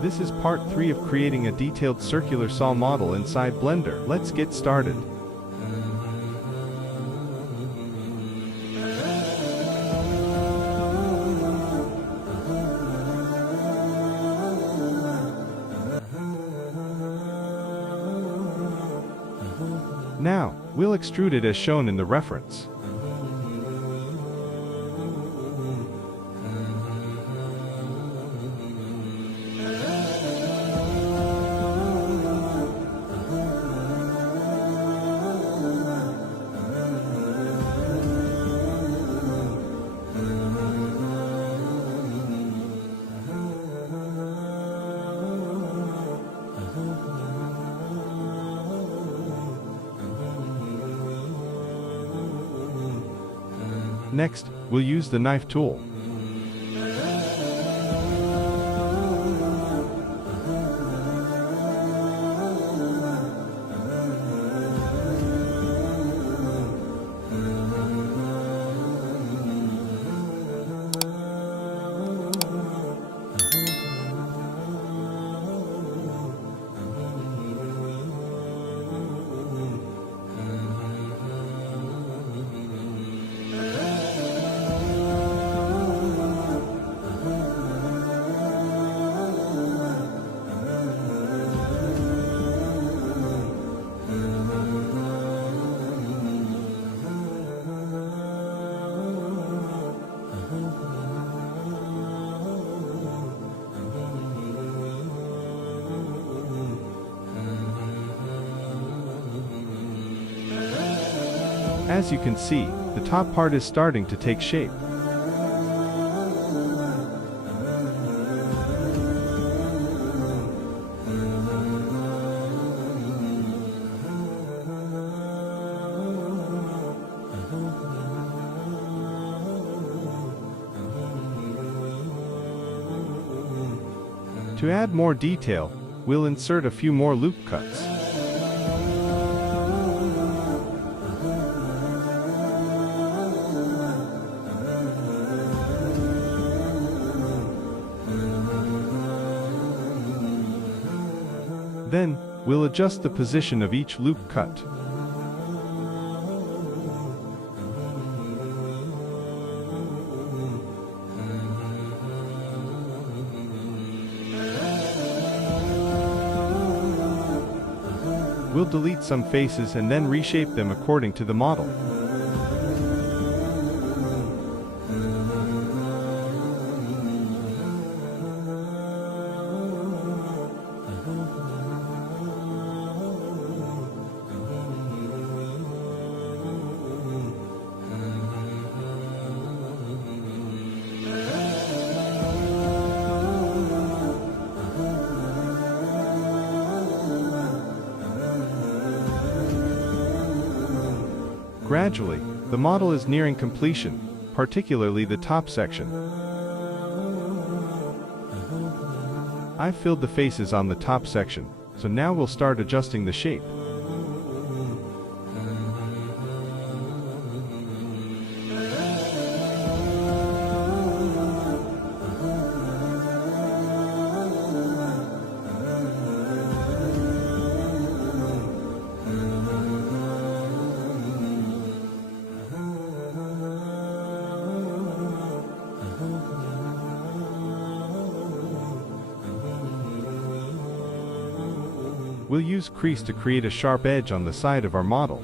This is part 3 of creating a detailed circular saw model inside Blender. Let's get started. Now, we'll extrude it as shown in the reference. Next, we'll use the knife tool. As you can see, the top part is starting to take shape. To add more detail, we'll insert a few more loop cuts. Then, we'll adjust the position of each loop cut. We'll delete some faces and then reshape them according to the model. Gradually, the model is nearing completion, particularly the top section. I've filled the faces on the top section, so now we'll start adjusting the shape. We'll use crease to create a sharp edge on the side of our model.